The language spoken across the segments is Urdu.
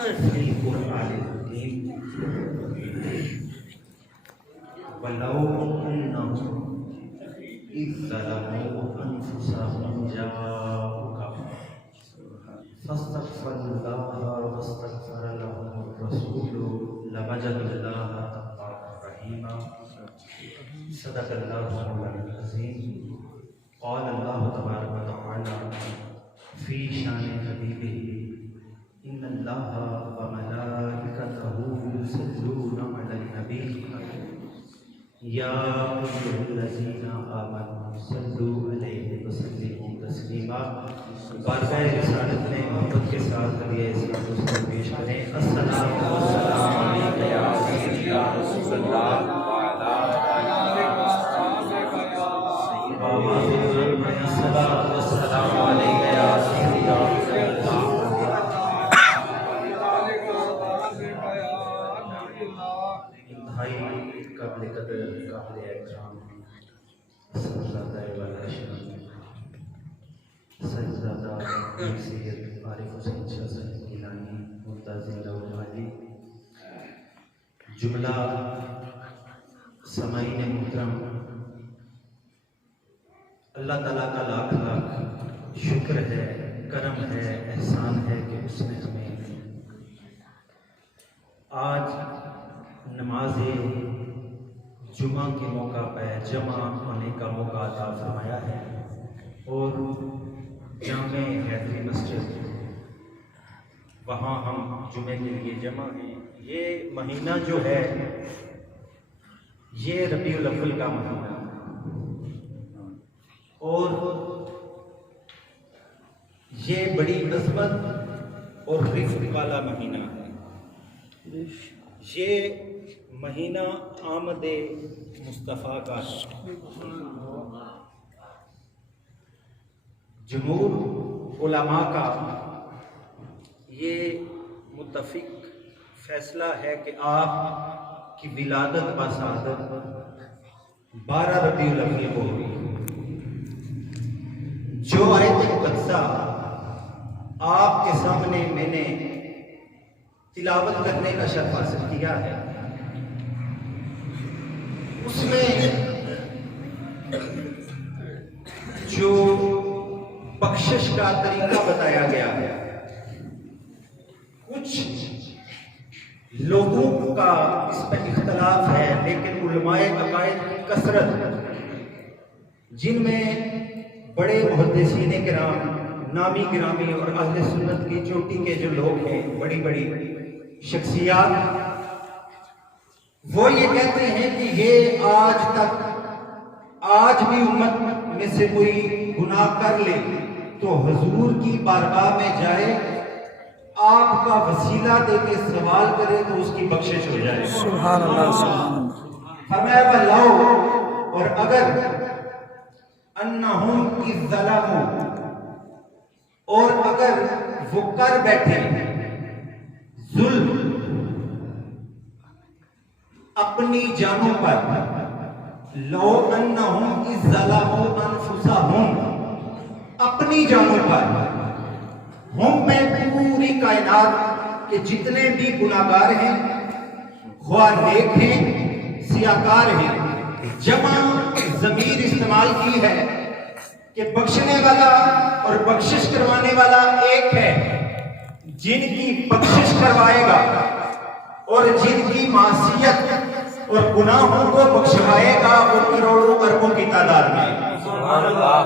فی القرآن الحکیم ولو انہم اذ ظلموا انفسهم جاءوک فاستغفروا اللہ واستغفر لهم الرسول لوجدوا اللہ توابا رحیما صدق اللہ العظیم قال اللہ تبارک و تعالی فی شان حبیبہ ان اللہ وملائکتہ یصلون علی النبی یا ایھا الذین آمنوا صلوا علیہ وسلموا تسلیما۔ بارگاہ رسالت میں محبت کے ساتھ علیہ السلام کو پیش کریں۔ السلام علیکم یا سیدی یا رسول اللہ وعلی آلہ السلام علیکم یا سیدی یا رسول اللہ۔ انتہائی قابل قدر قابل احترام سرزادہ والا شان سرزادہ سید عارف حسین شاہ صاحب گیلانی ممتازی لوحالی، جملہ سامعین محترم، اللہ تعالیٰ کا لاکھ لاکھ شکر ہے، کرم ہے، احسان ہے کہ اس نے ہمیں آج نماز جمعہ کے موقع پہ جمع ہونے کا موقع عطا فرمایا ہے اور جامع حیدری مسجد وہاں ہم جمعے کے لیے جمع ہیں۔ یہ مہینہ جو ہے یہ ربیع الاول کا مہینہ اور یہ بڑی عظمت اور رفت والا مہینہ ہے۔ یہ مہینہ آمد مصطفیٰ کا ہے۔ جمہور علماء کا یہ متفق فیصلہ ہے کہ آپ کی ولادت بسعادت 12 ربیع الاول کو ہوئی۔ جو آیت مقدسہ آپ کے سامنے میں نے تلاوت کرنے کا شرف حاصل کیا ہے، اس میں جو بخشش کا طریقہ بتایا گیا ہے، کچھ لوگوں کا اس پہ اختلاف ہے، لیکن علماء عقائد کی کثرت، جن میں بڑے محدثین کرام، نامی گرامی اور اہل سنت کی چوٹی کے جو لوگ ہیں، بڑی بڑی شخصیات، وہ یہ کہتے ہیں کہ یہ آج بھی امت میں سے کوئی گناہ کر لے تو حضور کی بارگاہ میں جائے، آپ کا وسیلہ دے کے سوال کرے تو اس کی بخشش ہو جائے۔ سبحان اللہ سبحان اللہ۔ فرمایا بلاؤ، اور اگر انہم اذ ظلموا، اور اگر وہ کر بیٹھے ظلم اپنی جانوں پر، لو انہم اذ ظلموا انفسہم، اپنی جانوں پر، ہم میں پوری کائنات کے جتنے بھی گناہگار ہیں، خواہ نیک ہیں سیاکار ہیں، جمع ضمیر استعمال کی ہے کہ بخشنے والا اور بخشش کروانے والا ایک ہے، جن کی بخشش کروائے گا اور جن کی معصیت اور گناہوں کو بخشوائے گا وہ کروڑوں اربوں کی تعداد میں۔ سبحان اللہ۔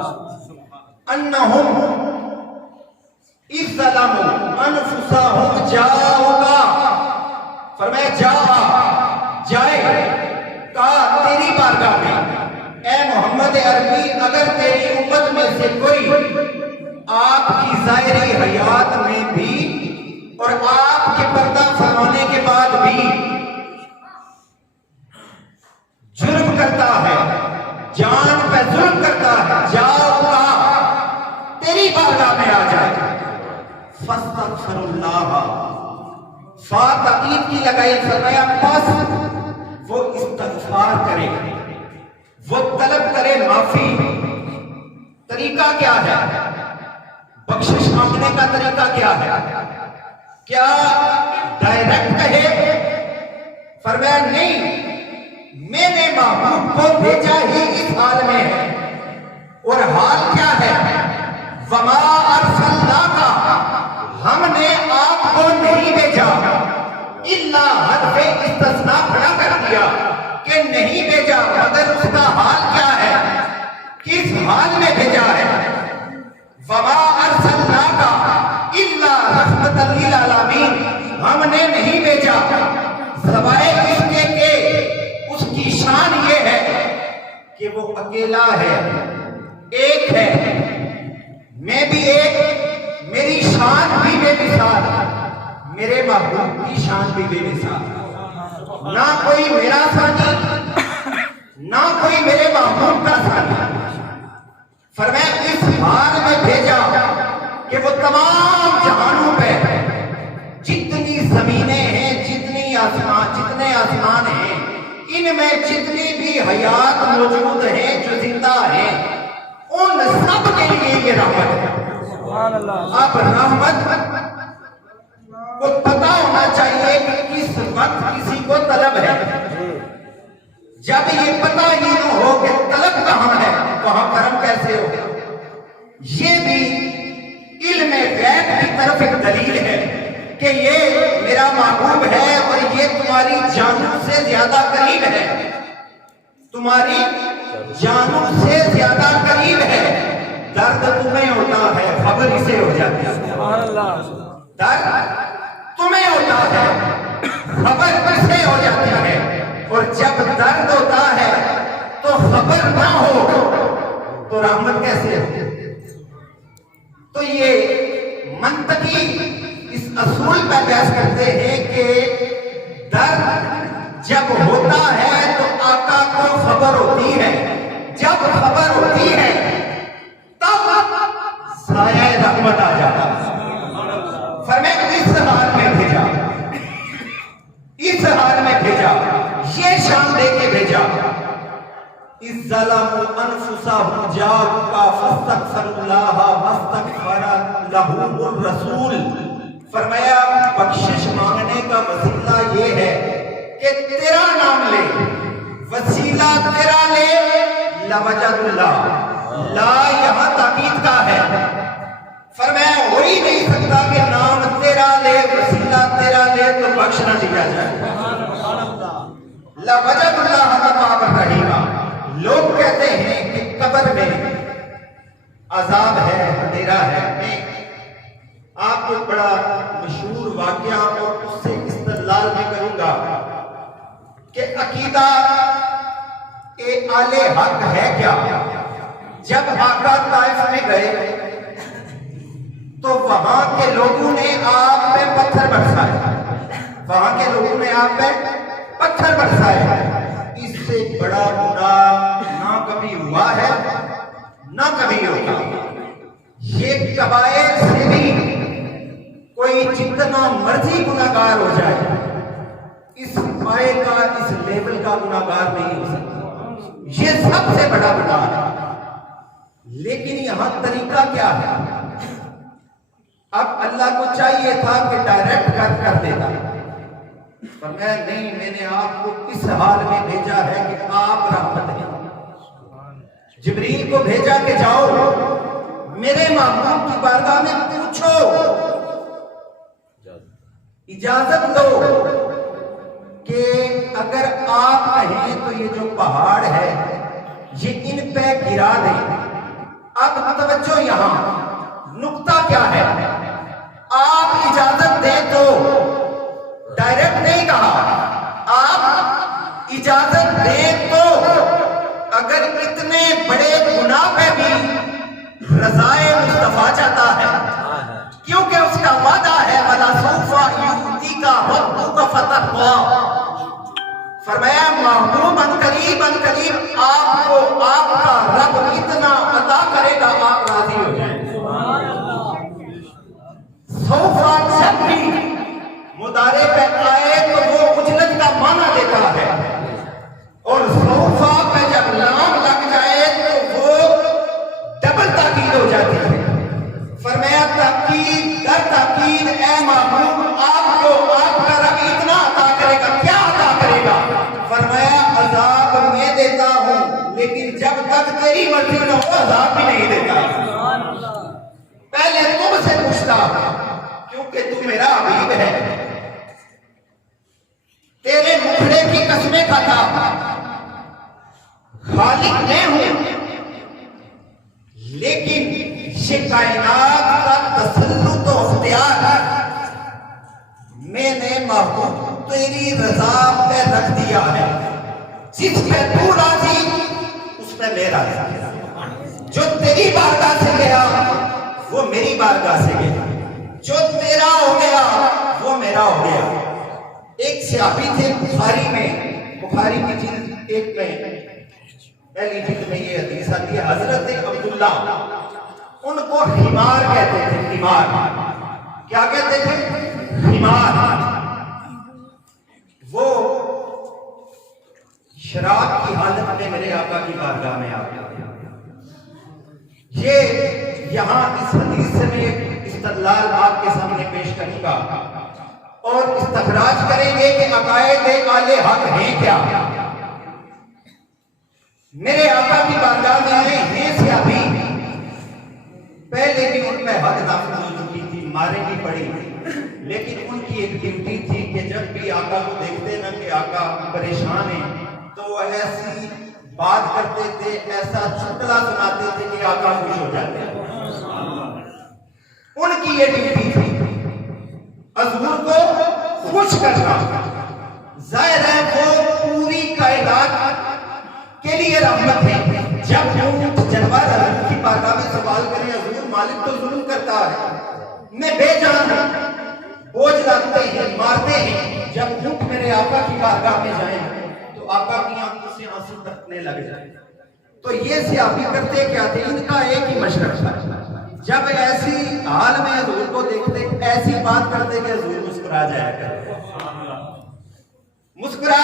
انہم اذ ظلموا انفسہم جاؤک، فرمایا جائے کہا تیری بارگاہ میں، اے محمد عربی، اگر تیری امت میں سے کوئی آپ کی ظاہری حیات میں بھی اور آپ کے پردہ فرمانے کے بعد بھی جرم کرتا ہے، جان پہ ظلم کرتا ہے، جاؤ تیری بارگاہ میں آ جائے، فاستغفر اللہ، فا تاکید کی لگائی، فرمایا پس وہ استغفار کرے، وہ طلب کرے معافی۔ طریقہ کیا ہے؟ بخشش مانگنے کا طریقہ کیا ہے؟ کیا ڈائریکٹ کہے؟ فرمایا نہیں، میں نے محبوب کو بھیجا ہی اس حال میں ہے، اور حال کیا ہے؟ وما ارسلناک، ہم نے آپ کو نہیں بھیجا، الا حرف استثناء کھڑا کر دیا کہ نہیں بھیجا، مگر اس کا حال کیا ہے، کس حال میں بھیجا ہے؟ وما ارسلناک الا رحمۃ للعالمین، ہم نے نہیں بھیجا سوائے اس کے کہ اس کی شان یہ ہے کہ وہ اکیلا ہے، ایک ہے، میں بھی ایک، میری شان بھی بے مثال، میرے محبوب کی شان بھی بے مثال، نہ کوئی میرا ثانی نہ کوئی میرے محبوب کا ثانی۔ فرمایا اس حال میں بھیجا کہ وہ تمام جہانوں پہ جتنی زمینیں ہیں، جتنے آسمان ہیں، ان میں جتنی بھی حیات موجود ہیں جو زندہ ہیں، ان سب کے لیے یہ رحمت ہے۔ اب رحمت کو پتا ہونا چاہیے کہ کس وقت کسی کو طلب ہے۔ جب یہ پتا ہی نہ ہو کہ طلب کہاں ہے، وہاں کرم کیسے ہو؟ یہ بھی علم غیب کی طرف ایک دلیل ہے کہ یہ میرا محبوب ہے اور یہ تمہاری جانوں سے زیادہ قریب ہے، تمہاری جانوں سے زیادہ قریب ہے۔ درد تمہیں ہوتا ہے، خبر اسے ہو جاتی ہے۔ درد تمہیں ہوتا ہے، خبر اسے ہو جاتی ہے، اور جب درد ہوتا ہے تو خبر نہ ہو تو رحمت کیسے ہو؟ تو یہ منطقی اس اصول پہ بحث کرتے ہیں کہ درد جب ہوتا ہے تو آقا کو خبر ہوتی ہے، جب خبر ہوتی ہے تب سایہ رحمت آ جاتا ہے۔ فرمایا اس حال میں بھیجا، اس حال میں بھیجا، یہ شان دے کے بھیجا۔ اِذ ظَلَمُوا أَنفُسَهُمْ جَاءُوكَ فَاسْتَغْفَرُوا اللَّهَ وَاسْتَغْفَرَ لَهُمُ الرَّسُولُ، فرمایا بخشش مانگنے کا وسیلہ یہ ہے کہ تیرا نام لے، وسیلہ تیرا لے، لَوَجَدُ اللَّهُ، لا یہاں تاکید کا ہے۔ فرمایا ہو ہی نہیں سکتا کہ نام تیرا لے، وسیلہ تیرا لے تو بخش نہ دیا جائے۔ لَوَجَدُ اللَّهَ تَوَّابًا رَحِيمًا۔ لوگ کہتے ہیں کہ قبر میں عذاب ہے، اندھیرا ہے۔ میں آپ کو بڑا مشہور واقعہ اور اس سے استدلال بھی کروں گا کہ عقیدہ آل حق ہے کیا۔ جب آقا طائف میں گئے تو وہاں کے لوگوں نے آپ پہ پتھر برسائے، وہاں کے لوگوں نے آپ پہ پتھر برسائے۔ اس سے بڑا گناہ نہ کبھی ہوا ہے نہ کبھی ہوگا۔ یہ کبائر سے بھی کوئی جتنا مرضی گناہگار ہو جائے، اس پائے کا، اس لیول کا گناہگار نہیں ہو سکتا۔ یہ سب سے بڑا گناہ ہے۔ لیکن یہاں طریقہ کیا ہے؟ اب اللہ کو چاہیے تھا کہ ڈائریکٹ کر دیتا، پر میں نہیں، میں نے آپ کو اس حال میں بھیجا ہے کہ آپ رحمت ہیں۔ جبریل کو بھیجا کہ جاؤ میرے محبوب کی بارگاہ میں پوچھو، اجازت دو کہ اگر آپ کہیں تو یہ جو پہاڑ ہے یہ ان پہ گرا دیں۔ اب توجہ، یہاں نقطہ کیا ہے؟ آپ اجازت دیں تو ڈائریکٹ نہیں کہا، آپ اجازت دیں تو اگر اتنے بڑے گناہ پہ بھی رضائے مصطفیٰ چاہتا ہے، کیونکہ اس کا وعدہ ہے وَلَسَوْفَ يُؤْتِيكَ رَبُّكَ فَتَرْضَىٰ۔ فرمایا محبوب ان قریب آپ کو آپ کا رب اتنا عطا کرے گا آپ راضی ہو جائیں۔ سوفا جب بھی مضارع پہ آئے تو وہ اجلت کا معنی دیتا ہے، اور سوفا پہ جب لام لگ جائے تو وہ ڈبل تاکید ہو جاتی ہے۔ فرمایا تاکید در تاکید، اے محبوب آپ کو آپ کا رب عذاب بھی نہیں دیتا، پہلے تم سے پوچھتا کیونکہ تم میرا حبیب ہے، تیرے مکھڑے کی قسمیں کھاتا، خالق میں ہوں، لیکن یہ کائنات کا تسلط و اختیار میں نے محبوب تیری رضا پہ رکھ دیا ہے، جس پہ تو راضی اس پہ میرا راضی، جو تیری بارگاہ سے گیا وہ میری بارگاہ سے گیا، جو تیرا ہو گیا وہ میرا ہو گیا۔ ایک صحابی تھے بخاری میں، بخاری کی جلد ایک میں پہلی جلد میں یہ حدیث آتی ہے، حضرت عبداللہ، ان کو حمار کہتے تھے، حمار، کیا کہتے تھے؟ حمار۔ وہ شراب کی حالت میں میرے آقا کی بارگاہ میں آ گئے۔ یہ یہاں اس حدیث سے میں استدلال آپ کے سامنے پیش کروں گا اور استخراج کریں گے کہ عقائد آل حق ہیں کیا۔ میرے آقا کی بارگاہ میں آئے ہیں صحابی، پہلے بھی ان پہ حد نافذ ہو چکی تھی، مارے بھی پڑی، لیکن ان کی ایک ڈیوٹی تھی کہ جب بھی آقا کو دیکھتے نا کہ آقا پریشان ہیں تو وہ ایسی بات کرتے تھے، ایسا چٹکلا سناتے تھے کہ آقا خوش ہو جاتے۔ ان کی یہ ڈیوٹی تھی حضور کو خوش کرنا۔ ظاہر ہے وہ پوری کائنات کے لیے رحمت ہے۔ جب اونٹ جانور حضور کی بارگاہ میں سوال کریں حضور مالک تو ظلم کرتا ہے، میں بے جان ہوں، بوجھ لاتے ہیں، مارتے ہیں، جب اونٹ میرے آقا کی بارگاہ میں جائیں تو آقا کی آنکھوں سے آنسو ٹپکنے لگ جائیں۔ تو یہ صحابی کرتے کیا تھے؟ ان کا ایک ہی مشرق تھا، جب ایسی حال میں حضور کو دیکھتے ایسی بات کرتے کہ حضور مسکرا جایا کرتے، مسکرا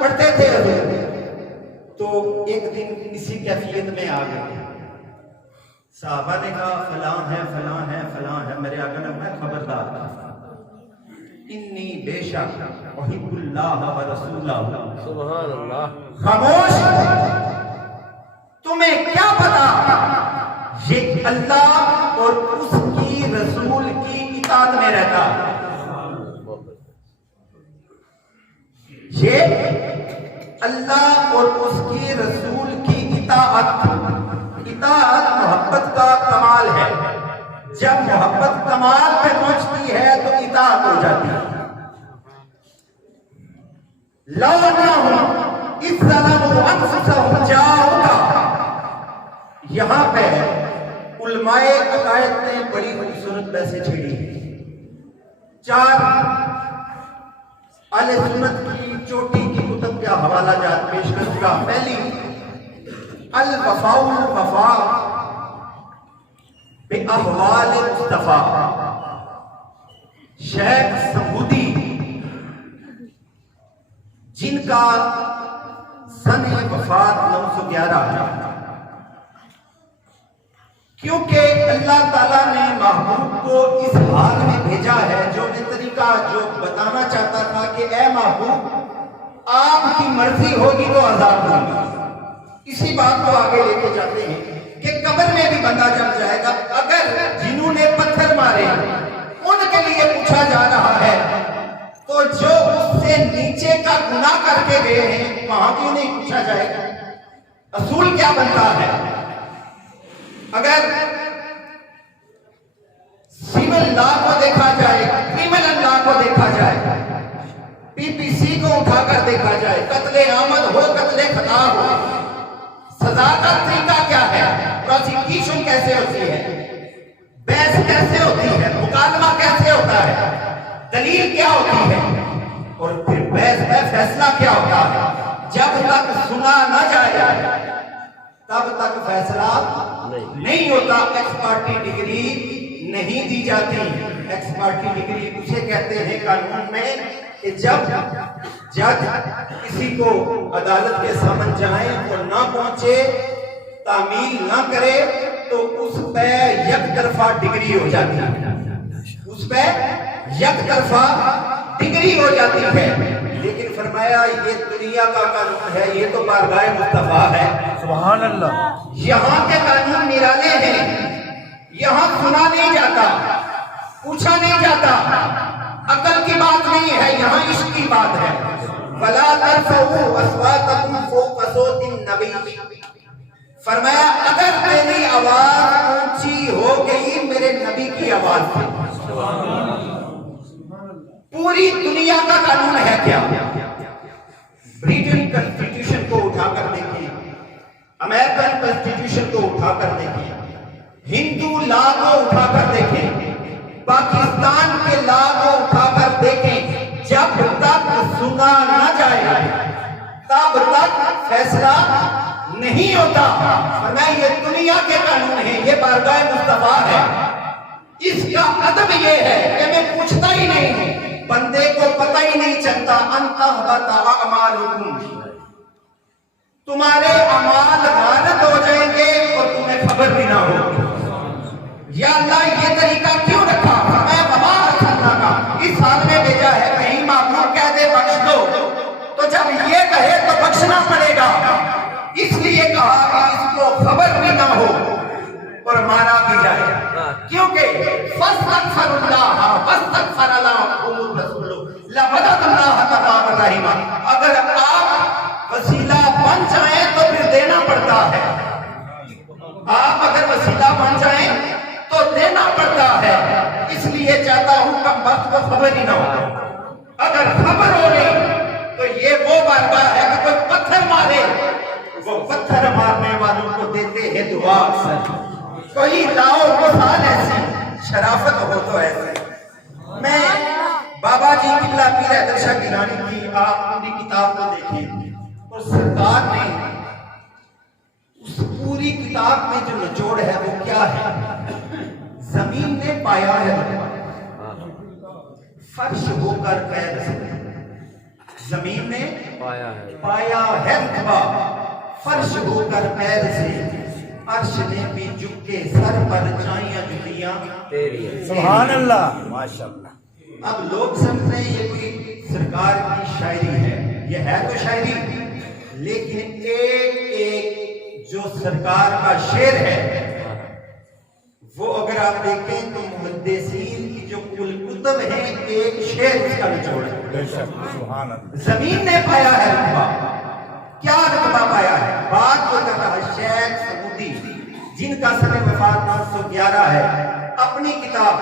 پڑتے تھے حضور۔ تو ایک دن اسی کیفیت میں آ گئے، صحابہ نے کہا فلاں ہے فلاں ہے فلاں ہے، میرے آقا نے کہا خبردار، انی بے شک احب اللہ و رسولہ، سبحان اللہ، خاموش، تمہیں کیا پتا یہ اللہ اور اس کی رسول کی اطاعت میں رہتا، یہ اللہ اور اس کی رسول کی اطاعت محبت کا کمال ہے، جب محبت کمال پہ پہنچتی ہے تو اطاعت ہو جاتی ہے۔ لو انہم اذ ظلموا انفسہم جاؤک، یہاں پہ علماء عقائد نے بڑی خوبصورت بحثیں چھیڑی۔ 4 اہل سنت کی چوٹی کی کتب کا حوالہ جات پیش کروں گا۔ پہلی الوفاء الوفاء بأحوال مصطفیٰ، شیخ سمودی، جن کا سن وفات 911 ہے، کیونکہ اللہ تعالیٰ نے محبوب کو اس حال میں بھیجا ہے، جو میں طریقہ جو بتانا چاہتا تھا کہ اے محبوب آپ کی مرضی ہوگی تو عذاب ہوگا، اسی بات کو آگے لے کے جاتے ہیں کہ قبر میں بھی بندہ جب جائے گا، اگر جنہوں نے پتھر مارے ان کے لیے پوچھا جا رہا ہے تو جو اس سے نیچے کا گناہ کر کے گئے ہیں وہاں کیوں نہیں پوچھا جائے گا؟ اصول کیا بنتا ہے؟ اگر سول لا کو دیکھا جائے، کریمنل لا کو دیکھا جائے، PPC کو اٹھا کر دیکھا جائے، قتل عامد ہو قتل خطا ہو، سزا کا طریقہ کیا ہے؟ پروسیکیوشن کیسے ہوتی ہے؟ بحث کیسے ہوتی ہے؟ مقدمہ کیسے ہوتا ہے؟ دلیل کیا ہوتی ہے؟ اور پھر بحث میں فیصلہ کیا ہوتا ہے؟ جب تک سنا نہ جائے تب تک فیصلہ نہیں ہوتا۔ ایکسپرٹی ڈگری نہیں دی جاتی۔ ایکسپرٹی ڈگری اسے کہتے ہیں قانون میں کہ جب جج کسی کو عدالت کے سامنے جائیں اور نہ پہنچے، تعمیل نہ کرے تو اس پہ یک طرفہ ڈگری ہو جاتی ہے، اس پہ یک طرفہ ڈگری ہو جاتی ہے۔ لیکن فرمایا یہ دنیا کا قانون ہے، یہ تو بارگاہ مصطفیٰ ہے، سبحان اللہ. یہاں کے قانون نرالے ہیں، یہاں سنا نہیں جاتا، پوچھا نہیں جاتا، عقل کی بات نہیں ہے، یہاں عشق کی بات ہے. وَلَا تَرْفَعُوا أَصْوَاتَكُمْ فَوْقَ صَوْتِ النَّبِيِّ. فرمایا اگر تیری آواز اونچی ہو گئی میرے نبی کی آواز سے. پوری دنیا کا قانون ہے کیا؟ برٹن کنسٹیٹیوشن کو اٹھا کر دیکھیں، امریکن کنسٹیٹیوشن کو اٹھا کر دیکھیں، ہندو لا کو اٹھا کر دیکھیں، پاکستان کے لا کو اٹھا کر دیکھیں، جب تک سنا نہ جائے تب تک فیصلہ نہیں ہوتا. فرمایا یہ دنیا کے قانون ہیں، یہ بارگاہ مصطفیٰ ہے. اس کا ادب یہ ہے کہ میں پوچھتا ہی نہیں ہوں، بندے کو پتہ ہی نہیں چلتا. انت حبط اعمالکم، تمہارے اعمال غارت ہو جائیں گے اور تمہیں خبر بھی نہ ہوگی. یا اللہ یہ طریقہ کیوں رکھا؟ فرمایا وما ارسلناک، اس حال میں بھیجا ہے کہیں معمول کہہ دے بخش دو تو جب یہ کہے تو بخشنا پڑے گا. اس لیے کہا کہ اس کو خبر بھی نہ ہو اور مارا بھی جائے، کیونکہ فاستغفر اللہ واستغفر لهم الرسول لوجدوا اللہ توابا رحیما. اگر آپ وسیلہ بن جائیں تو پھر دینا پڑتا ہے. آپ اگر وسیلہ بن جائیں تو دینا پڑتا ہے. اس لیے چاہتا ہوں کم وقت کو خبر ہی نہ ہو. اگر خبر ہو گئی تو یہ وہ بارگاہ ہے کہ کوئی پتھر مارے، وہ پتھر مارنے والوں کو دیتے ہیں دعا. کوئی لاؤ مثال ایسی، شرافت ہو تو ایسے. میں بابا جی قبلہ پیر حیدر شاہ گیلانی کی آپ پوری کتاب کو دیکھیں اور سرکار نے اس پوری کتاب میں جو نچوڑ ہے وہ کیا ہے؟ زمین نے پایا ہے فرش ہو کر پیر سے، زمین نے پایا ہے رتبہ فرش ہو کر پیر سے، عرش نے بھی جھک کے سر پر چائیاں جتیاں تیری. سبحان اللہ، ماشاءاللہ. اب لوگ سمجھتے ہیں یہ کوئی سرکار کی شاعری ہے، یہ ہے تو شاعری، لیکن ایک ایک جو سرکار کا شعر ہے وہ اگر آپ دیکھیں تو محدثین کی جو کل کتب ہیں ایک شعر اس کا نچوڑ ہے. بے شک، سبحان اللہ. زمین نے پایا ہے رتبہ، کیا رتبہ پایا ہے؟ بات جو کر رہا ہے شیخ سمودی جن کا سن وفات 911 ہے، اپنی کتاب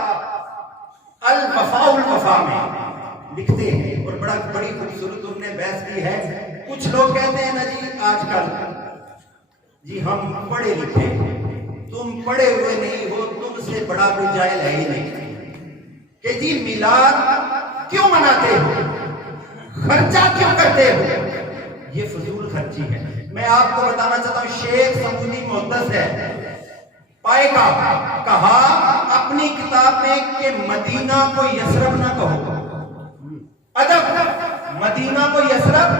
الوفاء الوفا میں لکھتے ہیں اور بڑی خوبصورت انہوں نے بحث کی ہے. کچھ لوگ کہتے ہیں نا جی آج کل جی ہم پڑھے لکھے، تم پڑھے ہوئے نہیں ہو، تم سے بڑا کوئی جاہل ہے ہی نہیں، کہ جی میلاد کیوں مناتے ہو، خرچہ کیوں کرتے ہو. یہ فضول خرچی ہے. میں آپ کو بتانا چاہتا ہوں شیخ سمودی محدث ہے، پائے گا کہا اپنی کتاب میں کہ مدینہ کو یثرب نہ کہو، ادب مدینہ کو یثرب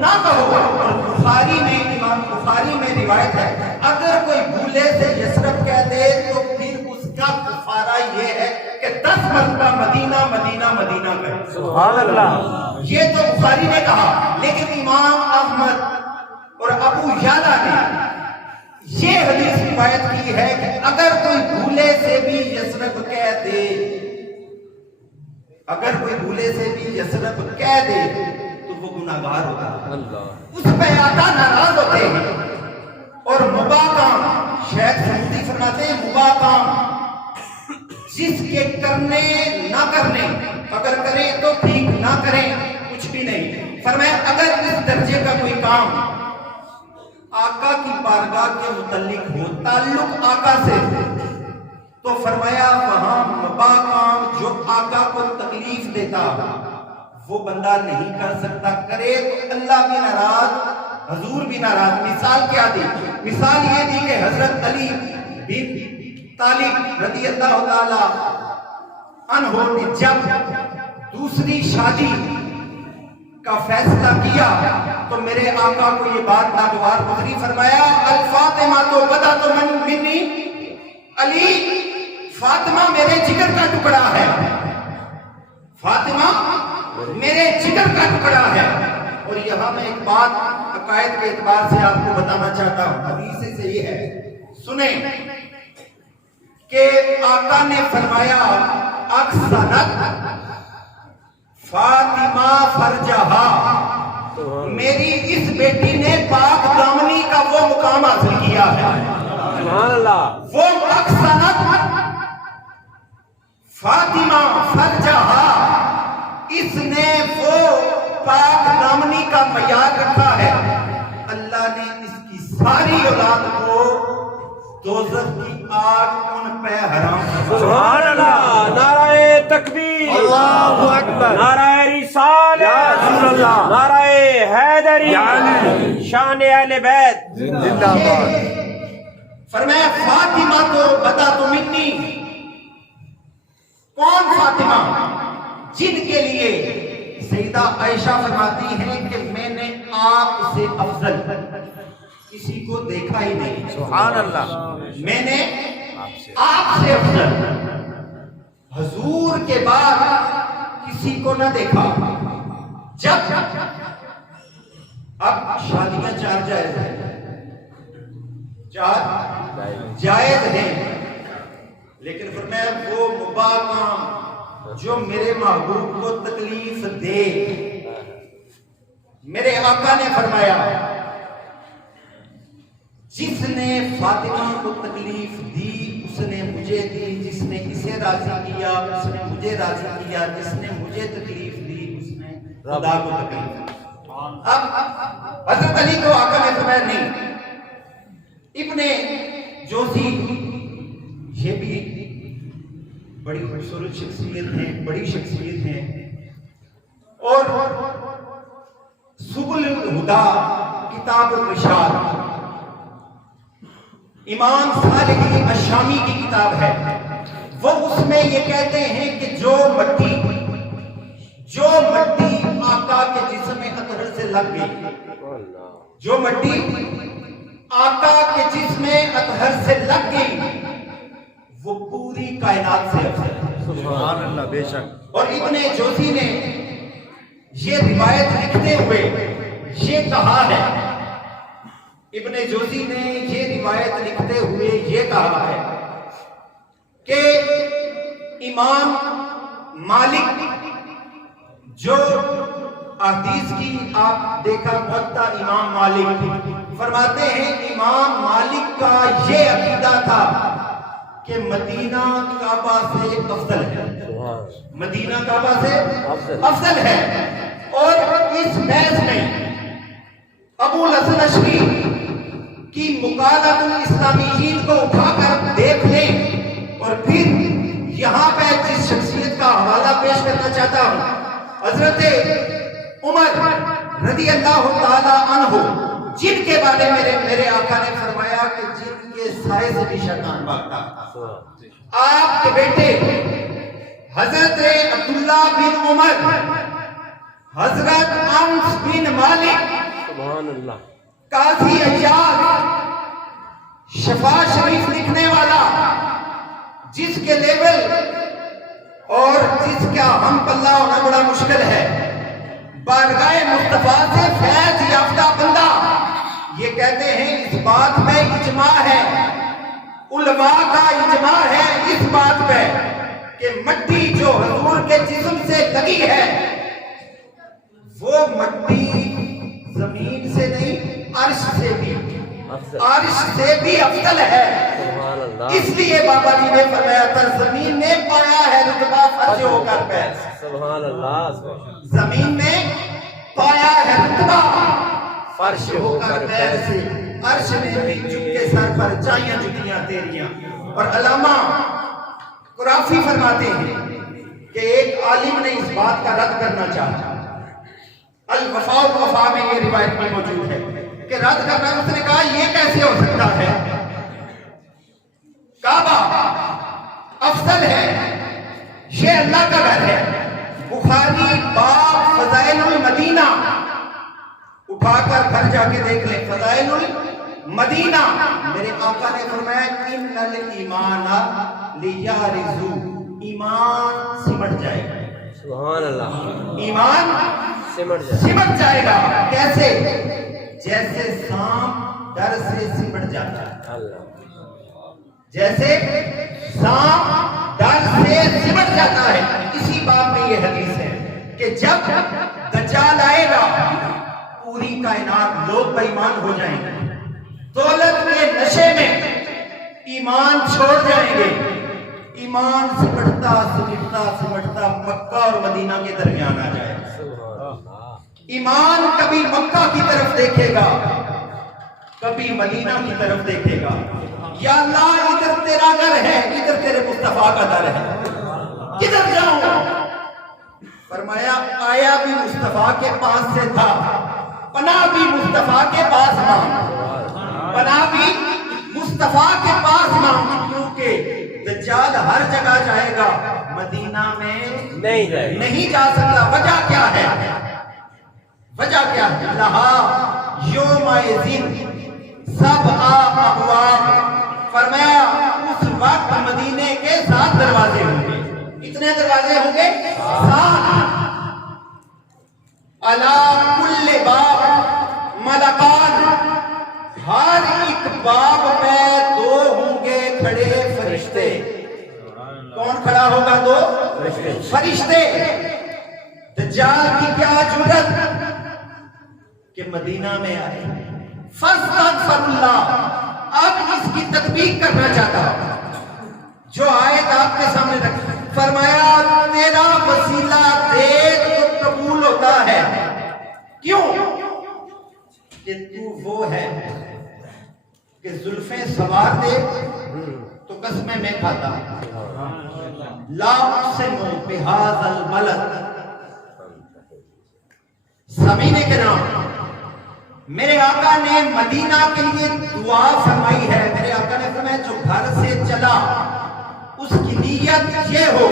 نہ کہو. اور بخاری میں، امام بخاری میں روایت ہے اگر کوئی بھولے سے یثرب کہہ دے تو پھر اس کا کفارہ یہ ہے کہ 10 مرتبہ مدینہ مدینہ مدینہ کہے. سبحان اللہ. یہ تو بخاری نے کہا، لیکن امام احمد اور ابو یعلا نے یہ حدیث روایت کی ہے کہ اگر کوئی بھولے سے بھی یثرب کہہ دے، اگر کوئی بھولے سے بھی یثرب کہہ دے تو وہ گناہگار ہوتا ہے، اس پہ آقا ناراض ہوتے ہیں. اور مباح کام، شیخ سمودی فرماتے ہیں مباح کام جس کے کرنے نہ کرنے، اگر کریں تو ٹھیک، نہ کریں کچھ بھی نہیں. فرمایا اگر اس درجے کا کوئی کام آقا کی بارگاہ کے متعلق ہو، تعلق آقا سے، تو فرمایا وہاں مباح کام جو آقا کو تکلیف دیتا وہ بندہ نہیں کر سکتا، کرے تو اللہ بھی ناراض، حضور بھی ناراض. مثال کیا دی؟ مثال یہ دی کہ حضرت علی بن طالب رضی اللہ تعالی عنہ نے جب دوسری شادی کا فیصلہ کیا تو میرے آقا کو یہ بات ناگوار گزری. فرمایا الفاطمہ تو بدا تو منی، علی فاطمہ میرے جگر کا ٹکڑا ہے، فاطمہ میرے جگر کا ٹکڑا ہے. اور یہاں میں ایک بات عقائد کے اعتبار سے آپ کو بتانا چاہتا ہوں، حدیث سے یہ ہے، سنیں کہ آقا نے فرمایا اکثرت فاطمہ فرجہا، میری اس بیٹی نے پاک دامنی کا وہ مقام حاصل کیا ہے، سبحان اللہ، وہ اکثرت فاطمہ فرجہا، اس نے وہ پاک دامنی کا معیار رکھا ہے، اللہ نے اس کی ساری اولاد کو دوزخ کی آگ ان پہ حرام کر سبحان اللہ، نعرہ تکبیر، اللہ اکبر، نعرہ رسالت، یا رسول اللہ، نعرہ حیدری، یا علی، شان اہل بیت، زندہ باد۔ فرمایا فاطمہ تو بتا تو منی، کون فاطمہ؟ جن کے لیے سیدہ عائشہ فرماتی ہیں کہ میں نے آپ سے افضل کسی کو دیکھا ہی نہیں، سبحان اللہ، میں نے آپ سے افضل حضور کے بعد کسی کو نہ دیکھا۔ جب اب شادیاں چار جائز ہیں، چار جائز ہیں، لیکن فرمایا وہ مباح کام جو میرے محبوب کو تکلیف دے، میرے آقا نے فرمایا جس نے فاطمہ کو تکلیف دی اس نے مجھے دی، جس نے اسے راضی کیا اس نے مجھے راضی کیا، جس نے مجھے تکلیف دی اس نے خدا کو تکلیف دی۔ اب حضرت علی کو آقا نے فرمایا نہیں، ابن جوزی یہ بھی بڑی خوبصورت شخصیت ہیں، بڑی شخصیت ہیں، اور سبل الہدا کتاب الرشاد امام صالح الشامی کی کتاب ہے، وہ اس میں یہ کہتے ہیں کہ جو مٹی آقا کے جسم اطہر سے لگ گئی، جو مٹی آقا کے جسم اطہر سے لگ گئی وہ پوری کائنات سے افضل ہے، سبحان اللہ، بے شک۔ اور ابن جوزی نے یہ روایت لکھتے ہوئے یہ کہا ہے، ابن جوزی نے یہ روایت لکھتے ہوئے یہ کہا ہے کہ امام مالک جو حدیث کی آپ دیکھا موطا امام مالک فرماتے ہیں امام مالک کا یہ عقیدہ تھا کہ مدینہ کعبہ سے افضل ہے، مدینہ کعبہ سے افضل ہے، اور اس بحث میں ابو الحسن اشعری کی مقالۃ الاسلامیین کو اٹھا کر دیکھ لیں، اور پھر یہاں پہ جس شخصیت کا حوالہ پیش کرنا چاہتا ہوں، حضرت عمر رضی اللہ تعالی عنہ، جن کے بارے میں میرے آقا نے فرمایا کہ جن کے سائے سے بھی شیطان بھاگتا تھا، آپ کے بیٹے حضرت عبداللہ بن عمر، حضرت انس بن مالک، سبحان اللہ، قاضی عیاض، شفا شریف لکھنے والا، جس کے لیول اور جس کا ہم پلہ ہونا بڑا مشکل ہے، بارگاہ مصطفیٰ سے فیض یافتہ بندہ، یہ کہتے ہیں اس بات میں اجماع ہے، علماء کا اجماع ہے اس بات پہ کہ مٹی جو حضور کے جسم سے لگی ہے وہ مٹی زمین سے نہیں عرش سے بھی افضل ہے۔ سبحان اللہ، اس لیے بابا جی نے فرمایا تھا زمین نے پایا ہے رتبہ فرش ہو کر بیس، سبحان اللہ، زمین نے پایا ہے رتبہ فرش ہو کر بیس، عرش نے بھی جھک کے سر پر چاہیاں جتیاں تیریاں۔ اور علامہ قرافی فرماتے ہیں کہ ایک عالم نے اس بات کا رد کرنا چاہا، الوفاء والوفاء میں یہ روایت میں موجود ہے کہ رد کرنا، اس نے کہا یہ کیسے ہو سکتا ہے، کعبہ افضل ہے، یہ اللہ کا گھر ہے۔ بخاری باب فضائل المدینہ اٹھا کر گھر جا کے دیکھ لیں، فضائل المدینہ، میرے آقا نے فرمایا ان الایمان لیارزو، ایمان سمٹ جائے گا، سبحان اللہ، ایمان سمٹ جائے، سمٹ جائے گا۔ کیسے؟ جیسے سانپ ڈر سے سمٹ جاتا ہے، اللہ جیسے سانپ ڈر سے سمٹ جاتا ہے۔ اسی باب میں یہ حدیث ہے کہ جب دجال آئے گا پوری کائنات لوگ بے ایمان ہو جائیں گے، دولت کے نشے میں ایمان چھوڑ جائیں گے، ایمان سمٹتا سمٹتا سمٹتا مکہ اور مدینہ کے درمیان آ جائے گا۔ سبحان اللہ ایمان کبھی مکہ کی طرف دیکھے گا، کبھی مدینہ کی طرف دیکھے گا، یا اللہ ادھر تیرا گھر ہے، ادھر تیرے مصطفیٰ کا در ہے، کدھر جاؤں؟ فرمایا آیا بھی مصطفیٰ کے پاس سے تھا، پناہ بھی مصطفیٰ کے پاس مانگ، پناہ بھی مصطفیٰ کے پاس مانگ، کیونکہ دجال ہر جگہ جائے گا، مدینہ میں نہیں جائے گا۔ نہیں جا سکتا۔ وجہ کیا ہے؟ وجہ کیا ہے؟ لہا یومئذ سبع ابواب، فرمایا اس وقت مدینے کے 7 دروازے ہوں گے۔ کتنے دروازے ہوں گے؟ 7۔ علی کل باب ملکان، ہر ایک باب پہ 2 ہوں گے کھڑے فرشتے۔ کون کھڑا ہوگا؟ 2 فرشتے۔ دجال کی کیا جرت کہ مدینہ میں آئے، فاستغفر اللہ۔ اب اس کی تطبیق کرنا چاہتا ہوں، جو آیت آپ کے سامنے رکھ، فرمایا تیرا وسیلہ دے تو قبول ہوتا ہے۔ کیوں؟ کہ تو وہ ہے کہ زلفیں سوار دے تو قسمیں میں کھاتا، لا اقسم بہذا البلد، سمینے کے نام۔ میرے آقا نے مدینہ کے لیے دعا فرمائی ہے، میرے آقا نے فرمایا جو گھر سے چلا اس کی نیت یہ ہو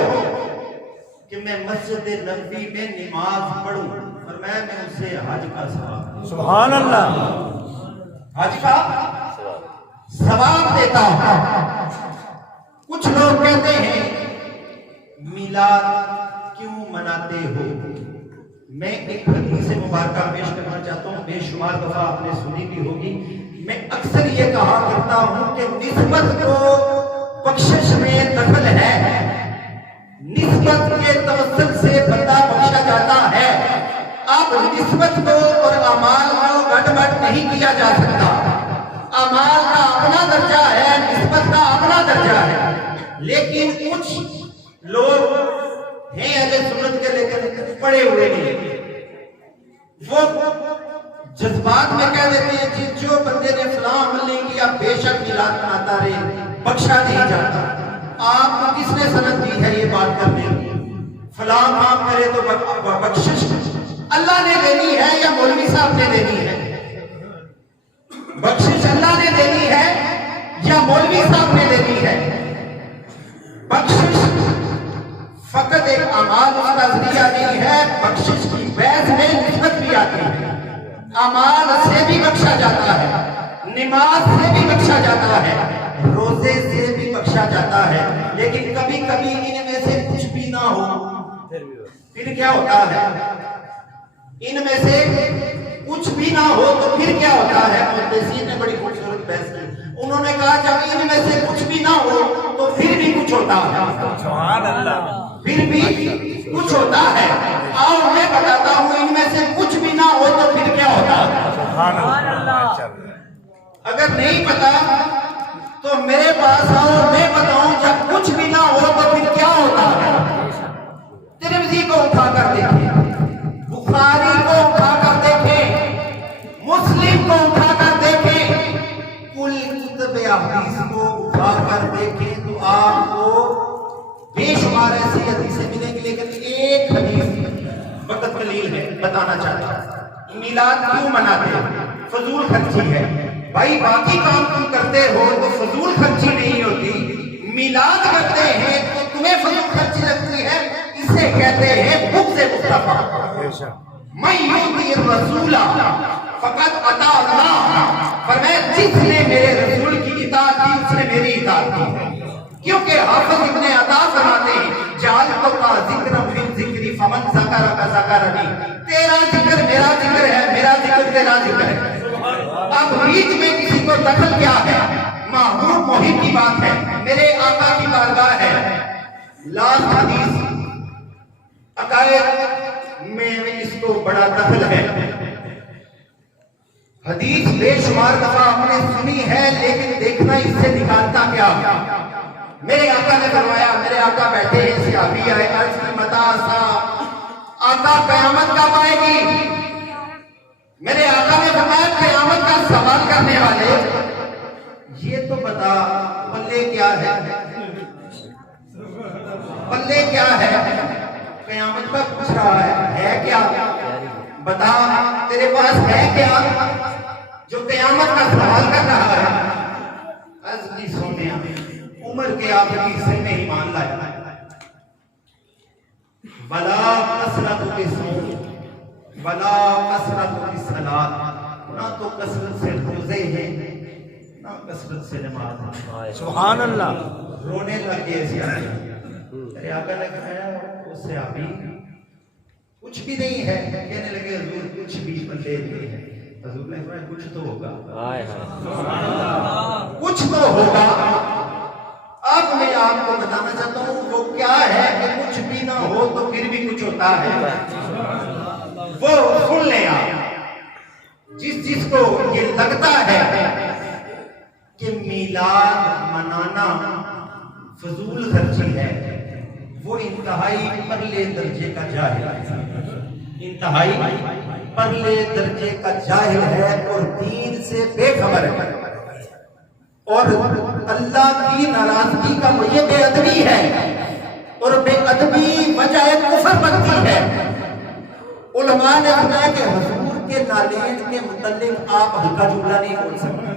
کہ میں مسجد نبوی میں نماز پڑھوں، فرمایا میں اسے حج کا ثواب، سبحان اللہ، حج کا ثواب دیتا ہوں۔ کچھ لوگ کہتے ہیں میلاد کیوں مناتے ہو؟ میں ایک حدیث مبارکہ پیش کرنا چاہتا ہوں، بے شمار دفعہ آپ نے سنی بھی ہوگی۔ میں اکثر یہ کہا کرتا ہوں کہ نسبت کو بخشش میں دخل ہے، نسبت کے توسل سے بندہ بخشا جاتا ہے۔ اب نسبت کو اور اعمال کو گڑبڑ نہیں کیا جا سکتا۔ اعمال کا اپنا درجہ ہے، نسبت کا اپنا درجہ ہے، لیکن کچھ لوگ ہیں اہل سنت کے لیکن پڑے ہوئے نہیں، وہ جذبات میں کہہ دیتے ہیں جی جو بندے نے فلاں عمل نہیں کیا بے شک میلاد مناتا رہے، بخشا نہیں جاتا۔ آپ کو کس نے سند دی ہے یہ بات کرنے کی؟ فلاں کام کرے تو بخشش اللہ نے دینی ہے یا مولوی صاحب نے دینی ہے؟ بخشش اللہ نے دینی ہے یا مولوی صاحب نے دینی ہے؟ بخشش فقط ایک اعمال کا ذریعہ نہیں ہے، بخشش کی بحث میں نسبت بھی آتی ہے۔ اعمال سے بھی بخشا جاتا ہے، نماز سے بھی بخشا جاتا ہے، روزے سے بھی بخشا جاتا ہے، لیکن کبھی کبھی ان میں سے کچھ بھی نہ ہو پھر کیا ہوتا ہے؟ ان میں سے کچھ بھی نہ ہو تو پھر کیا ہوتا ہے؟ محدثین نے بڑی خوبصورت بحث کی، انہوں نے کہا جب ان میں سے کچھ بھی نہ ہو تو پھر بھی کچھ ہوتا ہے، سبحان اللہ، پھر بھی کچھ ہوتا ہے۔ اور میں بتاتا ہوں ان میں سے کچھ بھی نہ ہو تو پھر کیا ہوتا ہے؟ سبحان اللہ۔ اگر نہیں پتا تو میرے پاس آؤ، میں بتاؤں جب کچھ بھی نہ ہو تو پھر کیا ہوتا ہے؟ ترمذی کو اٹھا کر دیکھیں، بخاری کو اٹھا کر دیکھیں، مسلم کو اٹھا کر دیکھیں، کل کتب احادیث کو اٹھا کر دیکھیں تو آپ کو بے شمار ایسی حدیثیں ملیں گی، لیکن ایک حدیث وقت قلیل ہے بتانا چاہتا ہوں۔ میلاد کیوں مناتے ہیں؟ فضول خرچی ہے۔ بھائی باقی کام تم کرتے ہو تو فضول خرچی نہیں ہوتی، میلاد کرتے ہیں تو تمہیں فضول خرچی لگتی ہے، اسے کہتے ہیں بغض مصطفیٰ۔ میں یؤتی الرسول فقط اطاع اللہ، فرمایا جس نے میرے رسول کی اطاعت کی اس نے میری اطاعت کی ہے۔ کیونکہ حافظ ابن عطا فرماتے ہیں جعلت کا ذکر فی الذکر فمن ذکر کا ذکرنی، تیرا ذکر میرا ذکر ہے، میرا ذکر تیرا ذکر ہے۔ محیط میں کسی کو دخل کیا ہے؟ محبوب محیط کی بات ہے، میرے آقا کی بارگاہ ہے۔ لاسٹ حدیث عقائد میں اس کو بڑا دخل ہے۔ حدیث بے شمار دفعہ ہم نے سنی ہے، لیکن دیکھنا اس سے نکالتا کیا؟ میرے آقا نے فرمایا، میرے آقا بیٹھے ہیں، صحابی آئے، عرض کی متا سا، آقا قیامت کب آئے گی؟ میرے آقا نے فرمایا قیامت کا سوال کرنے والے یہ تو بتا پلے کیا ہے، پلے کیا ہے؟ قیامت کا پوچھ رہا ہے کیا؟ بتا تیرے پاس ہے کیا جو قیامت کا سوال کر رہا ہے؟ عزیزی سونے عمر کے آخری حصے میں ایمان لایا، ولا کثرت الصوم ولا کثرت الصلاۃ، نہ تو کثرت سے روزے ہیں نہ کثرت سے نماز ہے۔ سبحان اللہ۔ رونے لگے میرے آقا نے کہا اس سے ابھی کچھ بھی نہیں ہے، کہنے لگے حضور کچھ بھی بندے نہیں ہے۔ حضور نے فرمایا کچھ تو ہوگا، کچھ تو ہوگا۔ اب میں آپ کو بتانا چاہتا ہوں وہ کیا ہے کہ کچھ بھی نہ ہو تو پھر بھی کچھ ہوتا ہے۔ وہ سن لیں آپ، جس کو یہ لگتا ہے کہ میلاد منانا فضول خرچی ہے، وہ انتہائی پرلے درجے کا جاہل ہے، انتہائی پرلے درجے کا جاہل ہے اور دین سے بے خبر ہے، اور اللہ کی ناراضگی کا یہ بے ادبی ہے، اور بے ادبی وجہ کفر بنتی ہے۔ علماء نے بتایا کہ حضور کے نالین کے متعلق آپ ہلکا جملہ نہیں بول سکتے،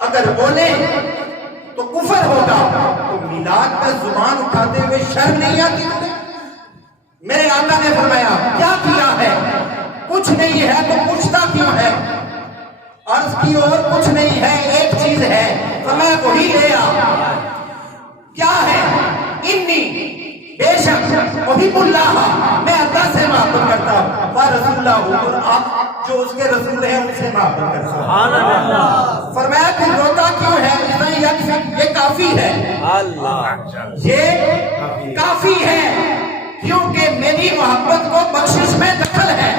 اگر بولیں تو کفر ہوگا۔ تو میلاد پر زبان اٹھاتے ہوئے شرم نہیں آتی؟ میرے آقا نے فرمایا کیا کیا ہے؟ کچھ نہیں ہے تو پوچھتا کیوں ہے؟ عرض کی اور کچھ نہیں ہے، ایک چیز ہے، فرمایا وہی لے آ۔ کیا ہے؟ انی بے شک محب اللہ، میں اللہ سے محبت کرتا ہوں، وہ رسول اللہ، اور آپ جو اس کے رسول ہیں ان سے محبت کرتا ہوں۔ فرمایا پھر روتا کیوں ہے؟ یہ کافی ہے، یہ کافی ہے، کیونکہ میری محبت کو بخشش میں دخل ہے،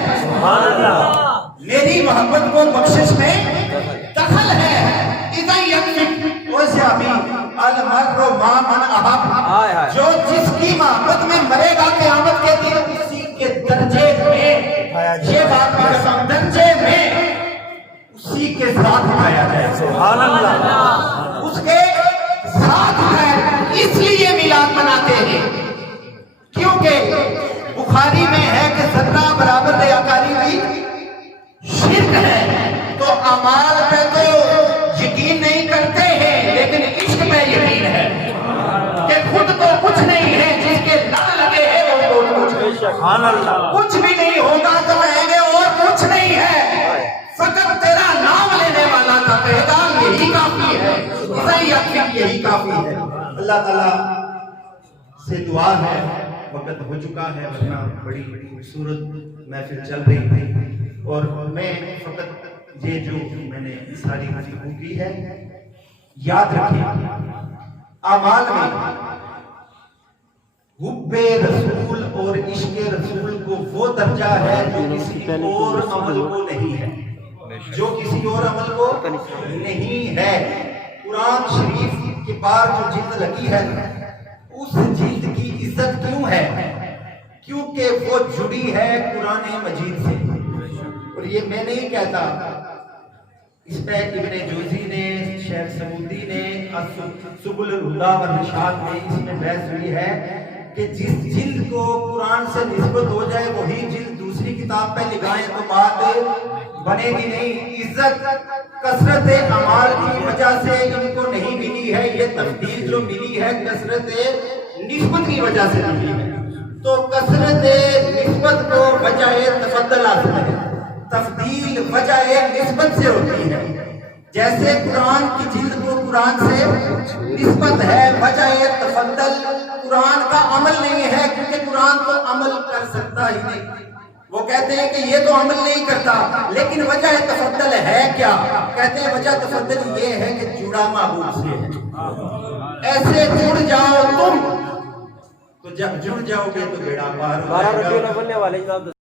میری محبت کو بخشش میں دخل ہے۔ المرء مع من احب، جو جس کی محبت میں مرے گا قیامت کے دن اسی کے درجے میں، یہ بات کی قسم، درجے میں اسی کے ساتھ اٹھایا جائے، سبحان اللہ، اس کے ساتھ اٹھایا۔ اس لیے میلاد مناتے ہیں کیونکہ بخاری میں ہے کہ ذرہ برابر ریاکاری بھی شرک ہے۔ تو اعمال پہ تو یقین نہیں کرتے ہیں، لیکن عشق میں یقین ہے کہ خود کو کچھ نہیں ہے، جس کے نہ لگے ہیں وہ کچھ بھی نہیں ہوگا تو کہیں گے اور کچھ نہیں ہے، فقط تیرا نام لینے والا کا کہے گا یہی کافی ہے، یہی کافی ہے۔ اللہ تعالیٰ سے دعا ہے، وقت ہو چکا ہے، ورنہ بڑی خوبصورت محفل چل رہی تھی، اور میں فقط یہ جو میں نے ساری گفتگو کی ہے یاد رکھیں، اعمال میں حب رسول اور عشق رسول کو وہ درجہ ہے جو کسی اور عمل کو نہیں ہے، جو کسی اور عمل کو نہیں ہے۔ قرآن شریف کے پار جو جلد لگی ہے اس جلد کی عزت کیوں ہے؟ کیونکہ وہ جڑی ہے قرآن مجید سے، اور یہ میں نہیں کہتا، اس پہ ابن جوزی نے، شیخ سمودی نے سبل الہدی والرشاد میں اس میں بحث ہوئی ہے کہ جس جلد کو قرآن سے نسبت ہو جائے وہی جلد دوسری کتاب پہ لگائیں تو بات بنے گی نہیں۔ عزت کثرت اعمال کی وجہ سے ان کو نہیں ملی ہے، یہ تفضیل جو ملی ہے کثرت نسبت کی وجہ سے ملی ہے۔ تو کثرت نسبت کو وجہ تفضل حاصل ہے، تفضیل وجہ نسبت سے ہوتی ہے۔ جیسے قرآن کی جلد کو قرآن سے نسبت ہے، وجہ تفضل قرآن کا عمل نہیں ہے، کیونکہ قرآن تو عمل کر سکتا ہی نہیں۔ وہ کہتے ہیں کہ یہ تو عمل نہیں کرتا، لیکن وجہ تفضل ہے کیا؟ کہتے ہیں وجہ تفضل یہ ہے کہ جڑا محبوب سے ہے. ایسے جڑ جاؤ تم تو جب جڑ جاؤ گے تو بیڑا پار ہو بارہ جائے روپیے گا. نہ بننے والے جناب.